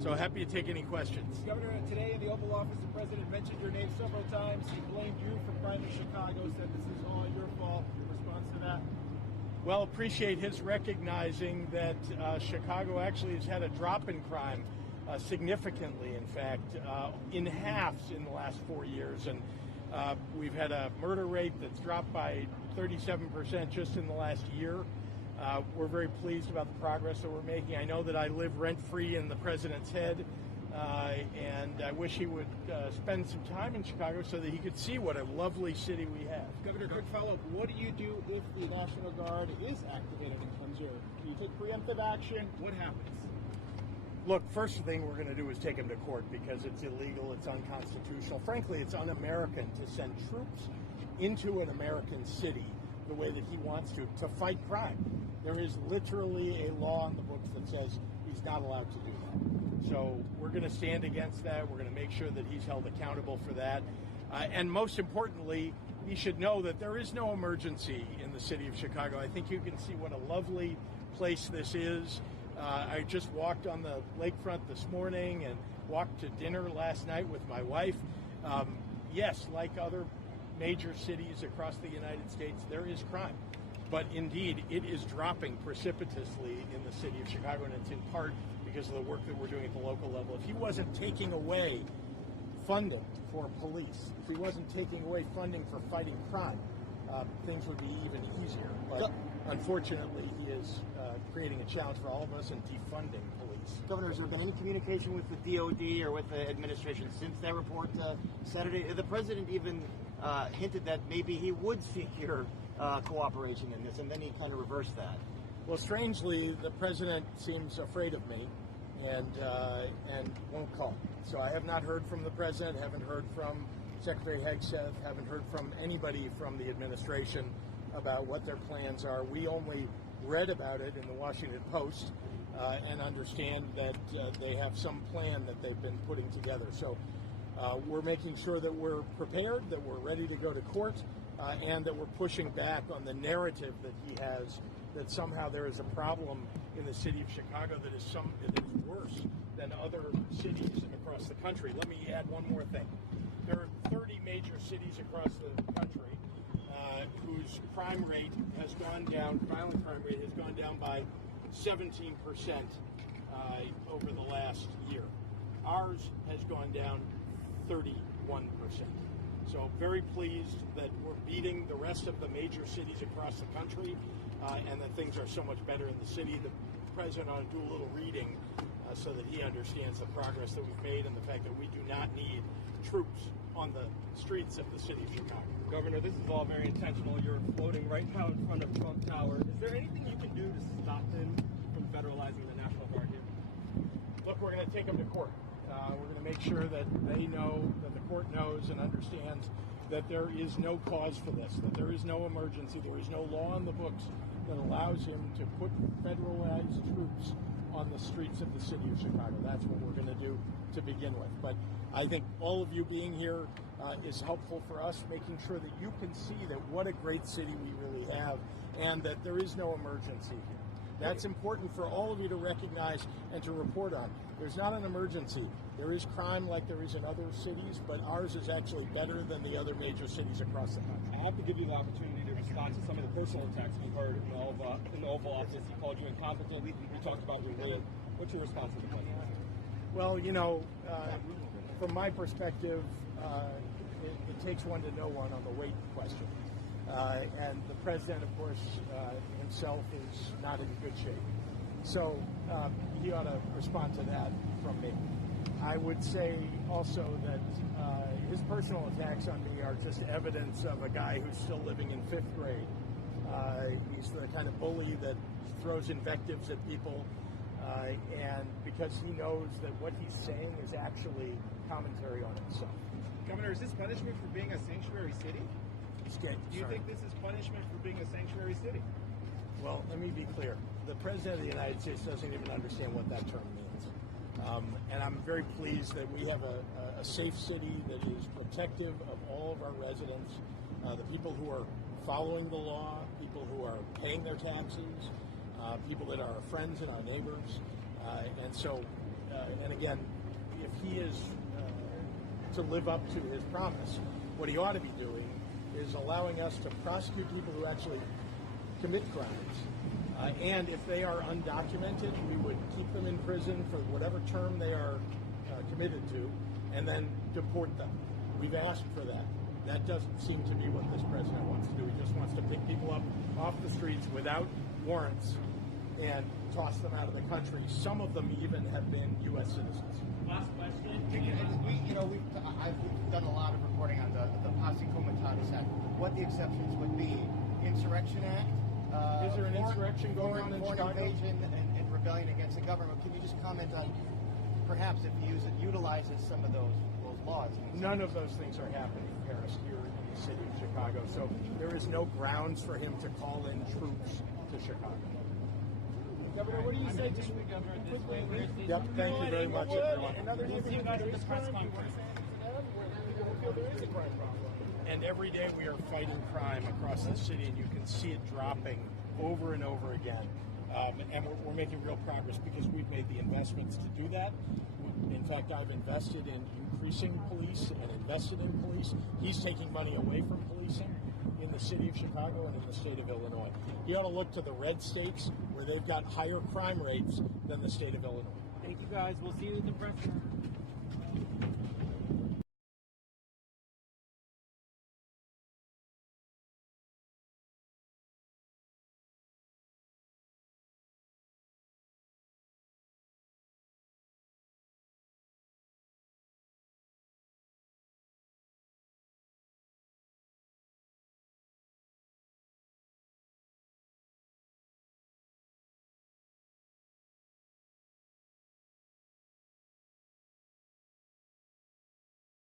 So happy to take any questions. Governor, today in the Oval Office, the president mentioned your name several times. He blamed you for crime in Chicago, said this is all your fault. In response to that? Well, appreciate his recognizing that Chicago actually has had a drop in crime significantly, in fact, in half in the last 4 years. And we've had a murder rate that's dropped by 37% just in the last year. We're very pleased about the progress that we're making. I know that I live rent-free in the president's head, and I wish he would spend some time in Chicago so that he could see what a lovely city we have. Governor, quick follow-up. What do you do if the National Guard is activated and comes here? Do you take preemptive action? What happens? Look, first thing we're going to do is take him to court because it's illegal, it's unconstitutional. Frankly, it's un-American to send troops into an American city the way that he wants to fight crime. There is literally a law in the books that says he's not allowed to do that. So we're going to stand against that. We're going to make sure that he's held accountable for that. And most importantly, he should know that there is no emergency in the city of Chicago. I think you can see what a lovely place this is. I just walked on the lakefront this morning and walked to dinner last night with my wife. Yes, like other major cities across the United States, there is crime. But indeed, it is dropping precipitously in the city of Chicago, and it's in part because of the work that we're doing at the local level. If he wasn't taking away funding for police, if he wasn't taking away funding for fighting crime, things would be even easier. But unfortunately, he is creating a challenge for all of us and defunding police. Governor, has there been any communication with the DOD or with the administration since that report Saturday? The president even hinted that maybe he would seek your cooperation in this, and then he kind of reversed that. Well, strangely, the president seems afraid of me and won't call. So I have not heard from the president, haven't heard from Secretary Hegseth, haven't heard from anybody from the administration about what their plans are. We only read about it in the Washington Post and understand that they have some plan that they've been putting together. So we're making sure that we're prepared, that we're ready to go to court, and that we're pushing back on the narrative that he has that somehow there is a problem in the city of Chicago that is worse than other cities across the country. Let me add one more thing. There are 30 major cities across the country whose crime rate has gone down, violent crime rate has gone down by 17% over the last year. Ours has gone down 31%. So very pleased that we're beating the rest of the major cities across the country and that things are so much better in the city. The president ought to do a little reading so that he understands the progress that we've made and the fact that we do not need troops on the streets of the city of Chicago. Governor, this is all very intentional. You're floating right now in front of Trump Tower. Is there anything you can do to stop him from federalizing the National Guard here? Look, we're going to take him to court. We're going to make sure that they know, that the court knows and understands that there is no cause for this, that there is no emergency, there is no law in the books that allows him to put federalized troops on the streets of the city of Chicago. That's what we're going to do to begin with. But I think all of you being here is helpful for us, making sure that you can see that what a great city we really have and that there is no emergency here. That's important for all of you to recognize and to report on. There's not an emergency. There is crime like there is in other cities, but ours is actually better than the other major cities across the country. I have to give you the opportunity to respond to some of the personal attacks we heard in the Oval Office. He called you incompetent. We talked about your will. What's your response to the president? Well, you know, from my perspective, it takes one to know one on the weight question. And the president, of course, himself is not in good shape. So he ought to respond to that from me. I would say also that his personal attacks on me are just evidence of a guy who's still living in fifth grade. He's the kind of bully that throws invectives at people. And because he knows that what he's saying is actually commentary on himself. Governor, is this punishment for being a sanctuary city? Do you think this is punishment for being a sanctuary city? Well, let me be clear. The President of the United States doesn't even understand what that term means. And I'm very pleased that we have a safe city that is protective of all of our residents, the people who are following the law, people who are paying their taxes, people that are our friends and our neighbors. And so and again, if he is to live up to his promise, what he ought to be doing is allowing us to prosecute people who actually commit crimes. And if they are undocumented, we would keep them in prison for whatever term they are committed to, and then deport them. We've asked for that. That doesn't seem to be what this president wants to do. He just wants to pick people up off the streets without warrants and toss them out of the country. Some of them even have been U.S. citizens. Last question. I've done a lot of reporting on the Posse Comitatus Act. What the exceptions would be: Insurrection Act. Is there an insurrection going on in Chicago? Invasion and rebellion against the government. Can you just comment on perhaps if he utilizes some of those laws? None of those things are happening, Paris, here in the city of Chicago. So there is no grounds for him to call in troops to Chicago. Governor, what do you say? Just Yep, thank you very much, everyone. Another We'll see you guys at the press conference. Where there is a crime problem. And every day we are fighting crime across the city, and you can see it dropping over and over again. And we're making real progress because we've made the investments to do that. In fact, I've invested in increasing police and invested in police. He's taking money away from policing in the city of Chicago and in the state of Illinois. He ought to look to the red states where they've got higher crime rates than the state of Illinois. Thank you guys. We'll see you at the press conference.